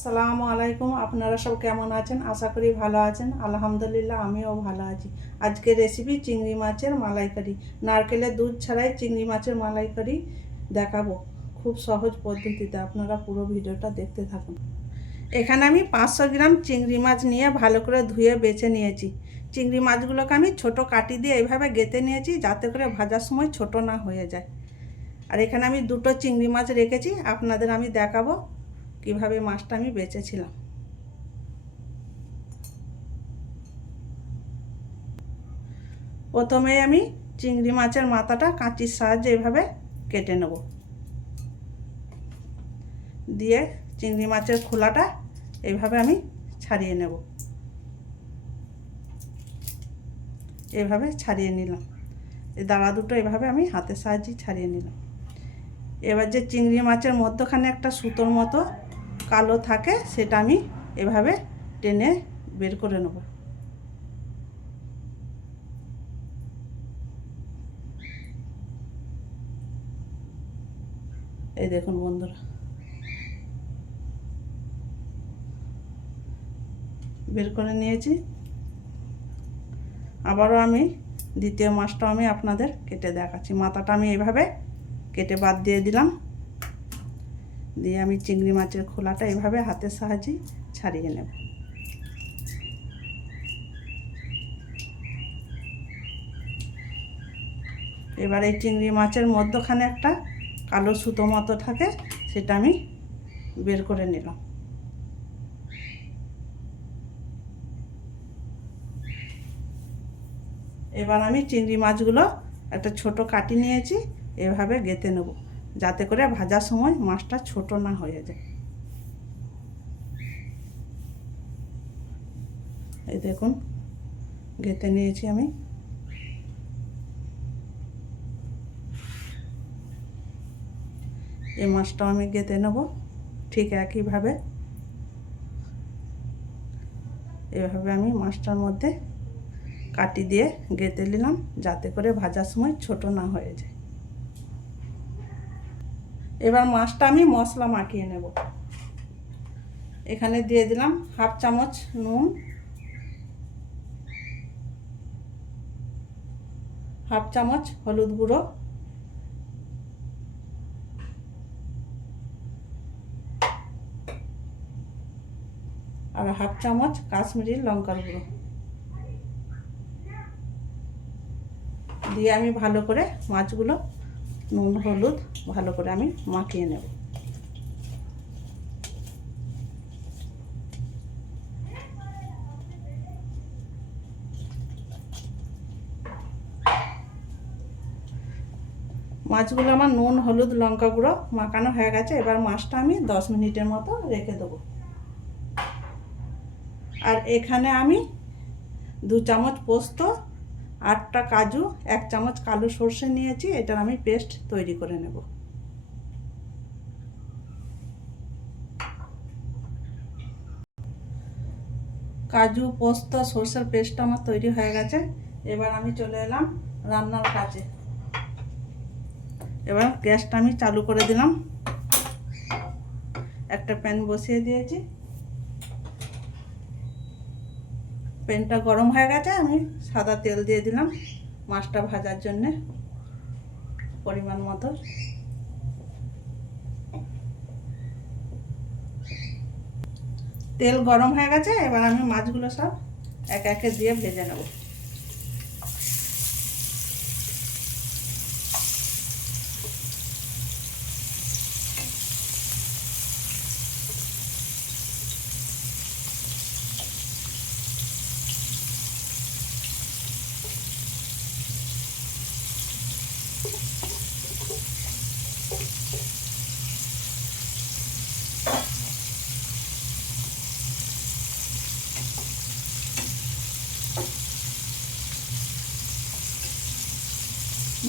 আসসালামু আলাইকুম। আপনারা সব কেমন আছেন? আশা করি ভালো আছেন। আলহামদুলিল্লাহ আমিও ভালো আছি। আজকের রেসিপি চিংড়ি মাছের মালাইকারি। নারকেলের দুধ ছাড়াই চিংড়ি মাছের মালাইকারি দেখাবো খুব সহজ পদ্ধতিতে। আপনারা পুরো ভিডিওটা দেখতে থাকুন। এখানে আমি 500 গ্রাম চিংড়ি মাছ নিয়ে ভালো করে ধুয়ে বেছে নিয়েছি। চিংড়ি মাছগুলোকে আমি ছোট কাটি দিয়ে এইভাবে গেঁথে নিয়েছি, যাতে করে ভাজার সময় ছোট না হয়ে যায়। আর এখানে আমি দুটো চিংড়ি মাছ রেখেছি, আপনাদের আমি দেখাবো কিভাবে মাছটা আমি বেচেছিলাম। প্রথমে আমি চিংড়ি মাছের মাথাটা কাঁচির সাহায্যে এইভাবে কেটে নেব, দিয়ে চিংড়ি মাছের খোলাটা এইভাবে আমি ছাড়িয়ে নেব। এইভাবে ছাড়িয়ে নিলাম, এই দাঁড়া দুটো এইভাবে আমি হাতের সাহায্যে ছাড়িয়ে নিলাম। এবার যে চিংড়ি মাছের মধ্যখানে একটা সুতোর মতো কালো থাকে, সেটা আমি এভাবে টেনে বের করে নেব। এই দেখুন বন্ধুরা, বের করে নিয়েছি। আবারও আমি দ্বিতীয় মাছটা আমি আপনাদের কেটে দেখাচ্ছি। মাথাটা আমি এইভাবে কেটে বাদ দিয়ে দিলাম, দিয়ে আমি চিংড়ি মাছের খোলাটা এইভাবে হাতের সাহায্যে ছাড়িয়ে নেব। এবার এই চিংড়ি মাছের মধ্যখানে একটা কালো সুতো মতো থাকে, সেটা আমি বের করে নিলাম। এবার আমি চিংড়ি মাছগুলো একটা ছোট কাটি নিয়েছি, এভাবে গেঁথে নেব, যাতে করে ভাজার সময় মাছটা ছোট না হয়ে যায়। এই দেখুন, গেঁথে নিয়েছি আমি। এই মাছটাও আমি গেঁথে নেব ঠিক একইভাবে। এভাবে আমি মাছটার মধ্যে কাটি দিয়ে গেঁথে নিলাম, যাতে করে ভাজার সময় ছোট না হয়ে যায়। এবার মাছটা আমি মশলা মাখিয়ে নেব। এখানে দিয়ে দিলাম হাফ চামচ নুন, হাফ চামচ হলুদ গুঁড়ো, আর হাফ চামচ কাশ্মীরি লঙ্কার গুঁড়ো দিয়ে আমি ভালো করে মাছগুলো নুন হলুদ ভালো করে আমি মাখিয়ে নেব। মাছগুলো আমার নুন হলুদ লঙ্কা গুঁড়ো মাখানো হয়ে গেছে। এবার মাছটা আমি 10 মিনিটের মতো রেখে দেবো। আর এখানে আমি 2 চামচ পোস্ত, 8টা কাজু, 1 চামচ কালো সর্ষে নিয়েছি। এটার আমি পেস্ট তৈরি করে নেব। কাজু পোস্ত সর্ষের পেস্টটা আমার তৈরি হয়ে গেছে। এবার আমি চলে এলাম রান্নার কাজে। এবার গ্যাসটা আমি চালু করে দিলাম, একটা প্যান বসিয়ে দিয়েছি। প্যানটা গরম হয়ে গেছে, আমি সাদা তেল দিয়ে দিলাম মাছটা ভাজার জন্য পরিমাণ মতো। তেল গরম হয়ে গেছে, এবার আমি মাছগুলো সব এক একে দিয়ে ভেজে নেব।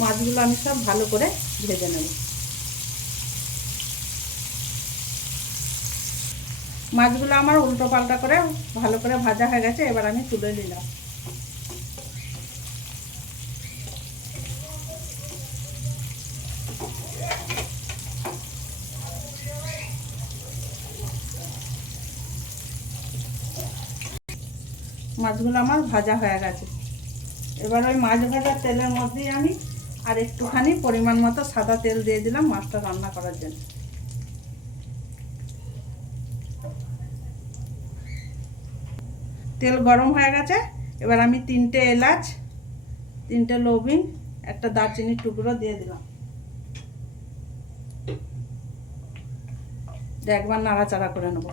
মাছগুলো আমি সব ভালো করে ভেজে নেব। মাছগুলো আমার উল্টো পাল্টা করে ভালো করে ভাজা হয়ে গেছে। এবার আমি তুলে নিলাম। মাছগুলো আমার ভাজা হয়ে গেছে। এবার ওই মাছ ভাজার তেলের মধ্যেই আমি আর একটুখানি পরিমাণ মতো সাদা তেল দিয়ে দিলাম মাছটা রান্না করার জন্য। তেল গরম হয়ে গেছে। এবার আমি 3টে এলাচ, 3টে লবঙ্গ, একটা দারচিনির টুকরো দিয়ে দিলাম। একবার নাড়াচাড়া করে নেব।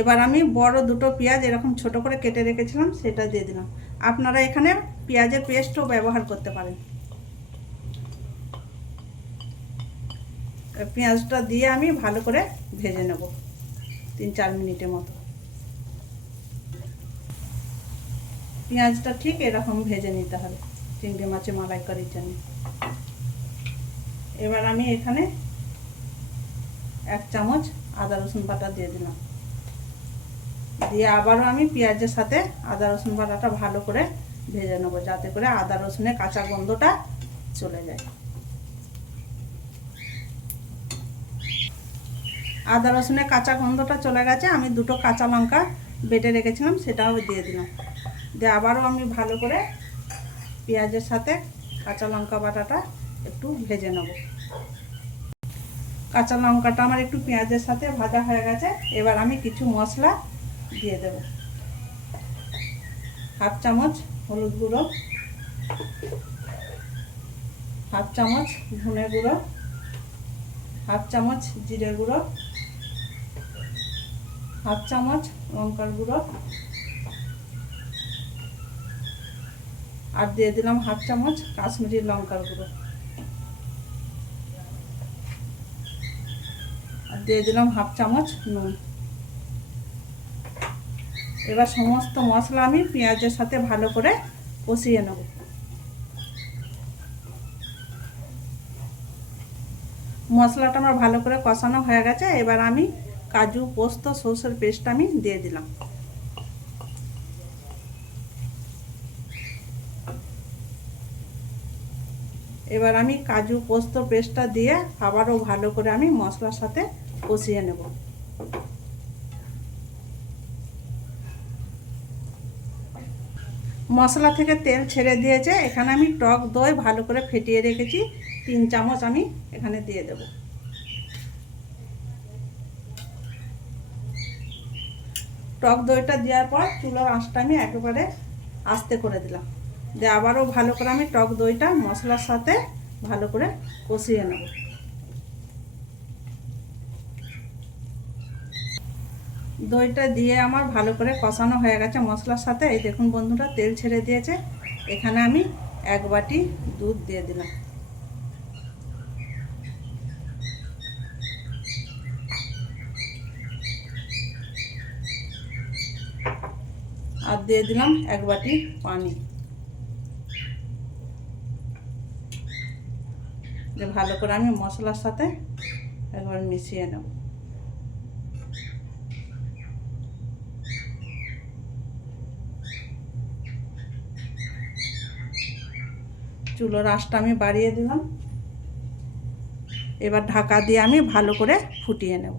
এবার আমি বড় 2টো পেঁয়াজ এরকম ছোট করে কেটে রেখেছিলাম সেটা দিয়ে দিলাম। আপনারা এখানে পেঁয়াজের পেস্টও ব্যবহার করতে পারেন। পেঁয়াজটা দিয়ে আমি ভালো করে ভেজে নেব 3-4 মিনিটের মতো। পেঁয়াজটা ঠিক এরকম ভেজে নিতে হবে চিংড়ি মাছের মালাইকারির জন্য। এবার আমি এখানে 1 চামচ আদা রসুন বাটা দিয়ে দিলাম। দিয়ে আবারও আমি পেঁয়াজের সাথে আদা রসুন বাটাটা ভালো করে ভেজে নেব, যাতে করে আদা রসুনের কাঁচা গন্ধটা চলে যায়। আদা রসুনের কাঁচা গন্ধটা চলে গেছে। আমি 2টো কাঁচা লঙ্কা বেটে রেখেছিলাম সেটাও দিয়ে দিলাম। দিয়ে আবারও আমি ভালো করে পেঁয়াজের সাথে কাঁচা লঙ্কা বাটাটা একটু ভেজে নেব। কাঁচা লঙ্কাটা আমার একটু পেঁয়াজের সাথে ভাজা হয়ে গেছে। এবার আমি কিছু মশলা দিয়ে দেব। 1/2 চামচ হলুদ গুঁড়ো, 1/2 চামচ ধনে গুঁড়ো, 1/2 চামচ জিরে গুঁড়ো, 1/2 চামচ লঙ্কার গুঁড়ো, আর দিয়ে দিলাম 1/2 চামচ কাশ্মীরি লঙ্কার গুঁড়ো, আর দিয়ে দিলাম 1/2 চামচ নুন। এবার সমস্ত মশলা আমি পেঁয়াজের সাথে ভালো করে কষিয়ে নেব। মশলাটা আমার ভালো করে কষানো হয়ে গেছে। এবার আমি কাজু, পোস্ত, সরষের পেস্ট আমি দিয়ে দিলাম। এবার আমি কাজু পোস্ত পেস্টটা দিয়ে আবারও ভালো করে আমি মশলার সাথে কষিয়ে নেব। মশলা থেকে তেল ছেড়ে দিয়েছে। এখানে আমি টক দই ভালো করে ফেটিয়ে রেখেছি 3 চামচ আমি এখানে দিয়ে দেব। টক দইটা দেওয়ার পর চুলার আঁচটা আমি একেবারে আস্তে করে দিলাম। দিয়ে আবারও ভালো করে আমি টক দইটা মশলার সাথে ভালো করে কষিয়ে নেব। দইটা দিয়ে আমার ভালো করে কষানো হয়ে গেছে মশলার সাথে। এই দেখুন বন্ধুরা তেল ছেড়ে দিয়েছে। এখানে আমি 1 বাটি দুধ দিয়ে দিলাম। আর দিয়ে দিলাম 1 বাটি পানি। যে ভালো করে আমি মশলার সাথে একবার মিশিয়ে নেব। চুলোর আঁচটা আমি বাড়িয়ে দিলাম। এবার ঢাকা দিয়ে আমি ভালো করে ফুটিয়ে নেব।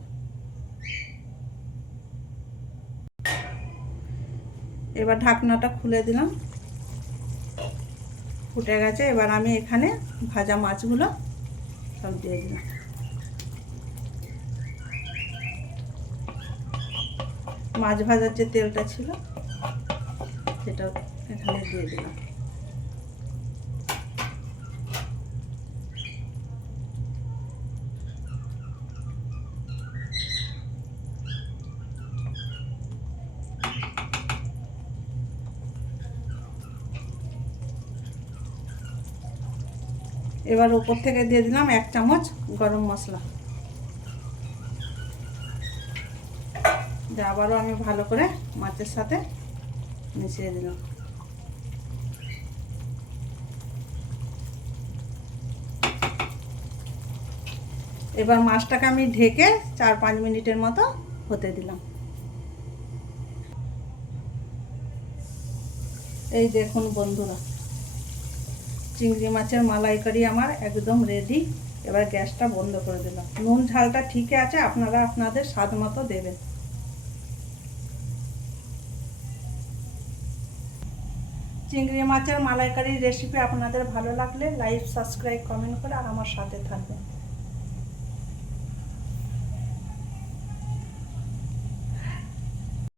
এবার ঢাকনাটা খুলে দিলাম। ফুটে গেছে। এবার আমি এখানে ভাজা মাছগুলো সব দিয়ে দিলাম। মাছ ভাজার যে তেলটা ছিল সেটা এখানে দিয়ে দিলাম। এবার উপর থেকে দিয়ে দিলাম 1 চামচ গরম মশলা। দিয়ে আবারও আমি ভালো করে মাছের সাথে মিশিয়ে দিলাম। এবার মাছটাকে আমি ঢেকে 4-5 মিনিটের মতো হতে দিলাম। এই দেখুন বন্ধুরা চিংড়ি মাছের মালাইকারি আমার একদম রেডি। এবার গ্যাসটা বন্ধ করে দিলাম। নুন ঝালটা ঠিকই আছে, আপনারা আপনাদের স্বাদ মতো দেবেন। চিংড়ি মাছের মালাইকারি রেসিপি আপনাদের ভালো লাগলে লাইক, সাবস্ক্রাইব, কমেন্ট করে আর আমার সাথে থাকবেন।